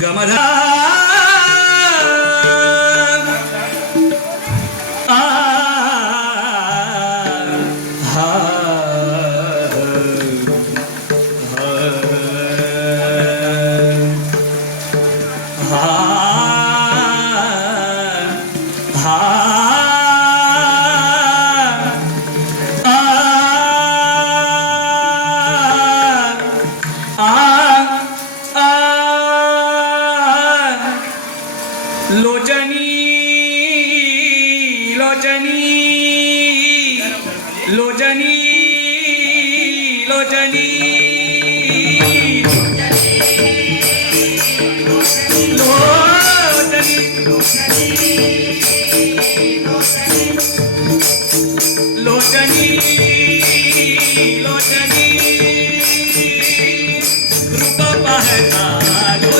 Ah आ हा हा लोचनी लोचनी लोचनी लोचनी लोचनी लोचनी रूप पाहता